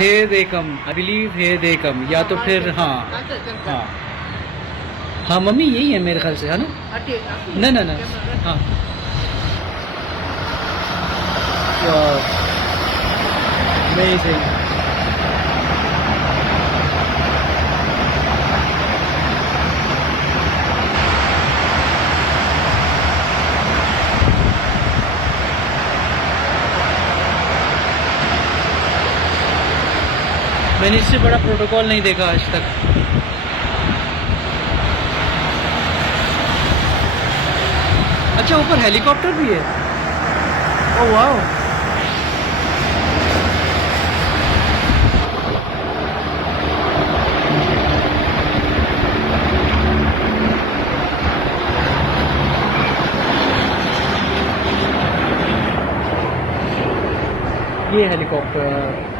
here they come, I believe here they come, या तो फिर हाँ हाँ हाँ मम्मी यही है मेरे ख्याल से, है ना? ना हाँ अमेजिंग। मैंने इससे बड़ा प्रोटोकॉल नहीं देखा आज तक। अच्छा ऊपर हेलीकॉप्टर भी है, ओह वाओ। ये हेलीकॉप्टर